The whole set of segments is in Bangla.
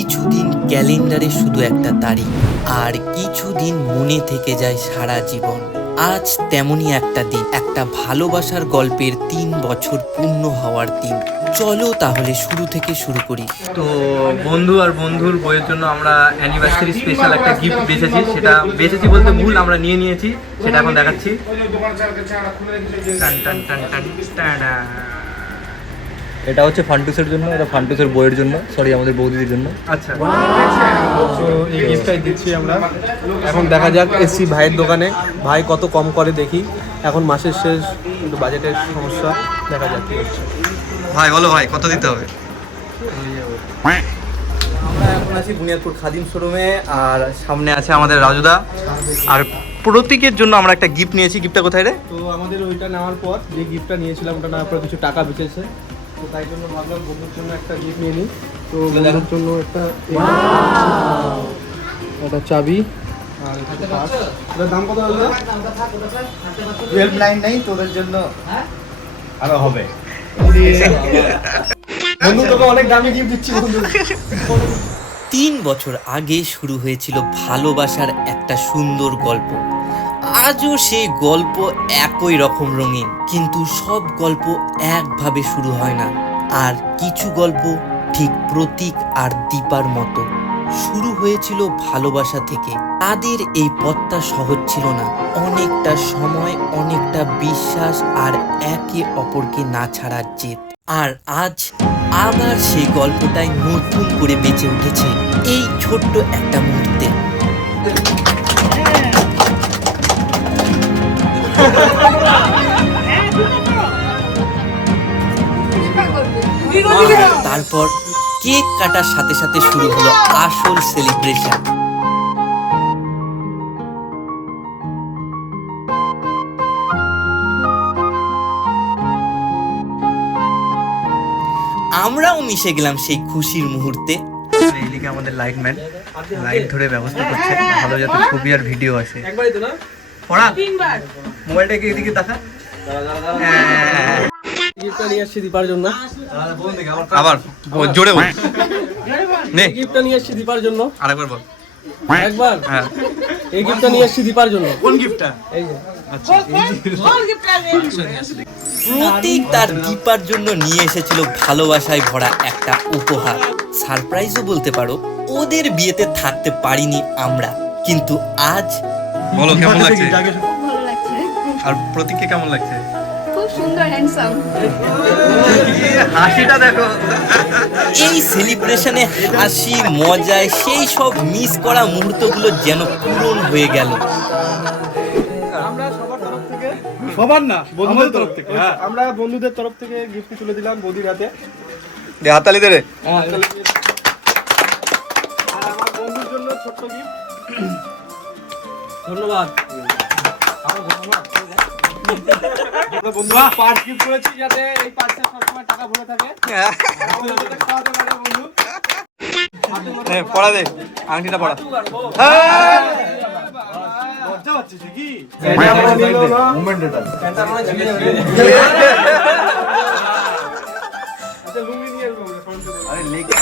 কিছুদিন ক্যালেন্ডারে শুধু একটা তারিখ, আর কিছুদিন মনে থেকে যায় সারা জীবন। আজ তেমনই একটা দিন, একটা ভালোবাসার গল্পের 3 বছর পূর্ণ হওয়ার দিন। চলো তাহলে শুরু থেকে শুরু করি। তো বন্ধু আর বন্ধুর বইয়ের জন্য আমরা অ্যানিভার্সারি স্পেশাল একটা গিফট বেচেছি। সেটা বেচেছি বলতে ভুল, আমরা নিয়েছি, সেটা এখন দেখাচ্ছি। টান টান টান টান টাডা। এটা হচ্ছে ফান্টুসের জন্য, এটা ফান্টুসের বইয়ের জন্য, সরি আমাদের বৌদিদের জন্য। আচ্ছা, তো এই গিফটটাই দিচ্ছি আমরা। এখন দেখা যাক, এসি ভাইয়ের দোকানে, ভাই কত কম করে দেখি। এখন মাসের শেষ, কিন্তু বাজেটের সমস্যা, দেখা যাক কি হচ্ছে। ভাই বলো ভাই, কত দিতে হবে? আমরা এখন আছি বুনিয়াদপুর খাদিম শোরুমে, আর সামনে আছে আমাদের রাজুদা। আর প্রতীকের জন্য আমরা একটা গিফট নিয়েছি। গিফটটা কোথায় রে? তো আমাদের ওইটা নেওয়ার পর, যে গিফটটা নিয়েছিলাম ওটা নেওয়ার পর কিছু টাকা বেঁচেছে, তো তাই জন্য ভাবলাম বন্ধুর জন্য একটা গিফট নিয়ে নিই। তো বন্ধুর জন্য একটা চাবি আর একটা পার্স। এটার দাম কত হলো? 12.9 নেই তোদের জন্য আরো হবে। বন্ধু তোকে অনেক দামি গিফট দিচ্ছি বন্ধু। 3 বছর আগে শুরু হয়েছিল ভালোবাসার একটা সুন্দর গল্প। আজও সেই গল্প একই রকম রঙিন, কিন্তু সব গল্প একভাবে শুরু হয় না। আর কিছু গল্প ঠিক প্রতীক আর দীপার মতো শুরু হয়েছিল ভালোবাসা থেকে। তাদের এই পথটা সহজ ছিল না, অনেকটা সময়, অনেকটা বিশ্বাস আর একে অপরকে না ছাড়ার জেদ। আর আজ আবার সেই গল্পটাই নতুন করে বেঁচে উঠেছে এই ছোট্ট একটা মুহূর্তে। তারপর কেক কাটার সাথে সাথে শুরু হলো আসল সেলিব্রেশন। আমরাও মিশে গেলাম সেই খুশির মুহূর্তে। এইদিকে আমাদের লাইটম্যান লাইট ধরে ব্যবস্থা করছে, ভালো যাতে ছবি আর ভিডিও আসে। পড়া মোবাইলটাকে এদিকে দেখা। গিফটটা নিয়ে আসছি দীপার জন্য। আবার জোরে বল। নে গিফটটা নিয়ে আসছি দীপার জন্য। আরেকবার বল। একবার হ্যাঁ, এই গিফটটা নিয়ে আসছি দীপার জন্য। কোন গিফটটা? এই যে প্রতীক তার দীপার জন্য নিয়ে এসেছিল ভালোবাসায় ভরা একটা উপহার। সারপ্রাইজও বলতে পারো। ওদের বিয়েতে থাকতে পারিনি আমরা, কিন্তু আজ বলো কেমন লাগছে? ভালো লাগছে, আর প্রতীককে কেমন লাগছে? খুব সুন্দর হ্যান্ডসাম। হাসিটা দেখো। এই সেলিব্রেশনে হাসি মজায় সেই সব মিস করা মুহূর্তগুলো যেন পূরণ হয়ে গেল। আমরা সবার তরফ থেকে, সবার না, বন্ধুদের তরফ থেকে। আমরা বন্ধুদের তরফ থেকে গিফট তুলে দিলাম বৌদির হাতে। দে হাততালি দে রে। আর আমার বন্ধুর জন্য ছোট্ট গিফট। ধন্যবাদ। বন্ধু পার্স গিফট করেছি, যাতে এই পার্সে সবসময় টাকা ভরে থাকে। খাওয়াতে পারে বন্ধু। পড়া দে, আংটিটা পড়া। লজ্জা পাচ্ছিস কি? মুভমেন্ট এটা। এটা মানে ঝিলে যাবে। আচ্ছা লুঙ্গি নিয়ে আসবো আমরা। আরে লেগে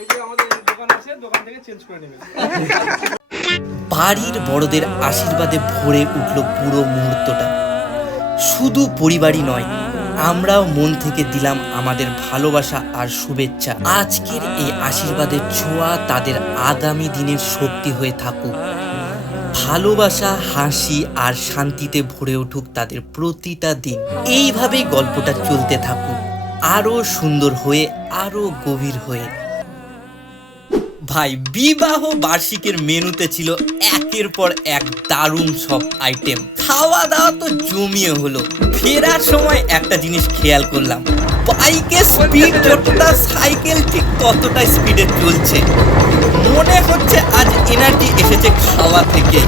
এই যে আমাদের দোকান আছে, দোকান থেকে চেঞ্জ করে নেবেন। বাড়ির বড়দের আশীর্বাদে ভরে উঠল পুরো মুহূর্তটা। শুধু পরিবারই নয়, আমরাও মন থেকে দিলাম আমাদের ভালোবাসা আর শুভেচ্ছা। আজকের এই আশীর্বাদের ছোঁয়া তাদের আগামী দিনের শক্তি হয়ে থাকুক। ভালোবাসা, হাসি আর শান্তিতে ভরে উঠুক তাদের প্রতিটা দিন। এইভাবেই গল্পটা চলতে থাকুক, আরো সুন্দর হয়ে, আরো গভীর হয়ে। ভাই, বিবাহ বার্ষিকের মেনুতে ছিল একের পর এক দারুণ সব আইটেম। খাওয়া দাওয়া তো জমিয়ে হলো। ফেরার সময় একটা জিনিস খেয়াল করলাম, বাইকের স্পিড যতটা, সাইকেল ঠিক ততটা স্পিডে চলছে। মনে হচ্ছে আজ এনার্জি এসেছে খাওয়া থেকে।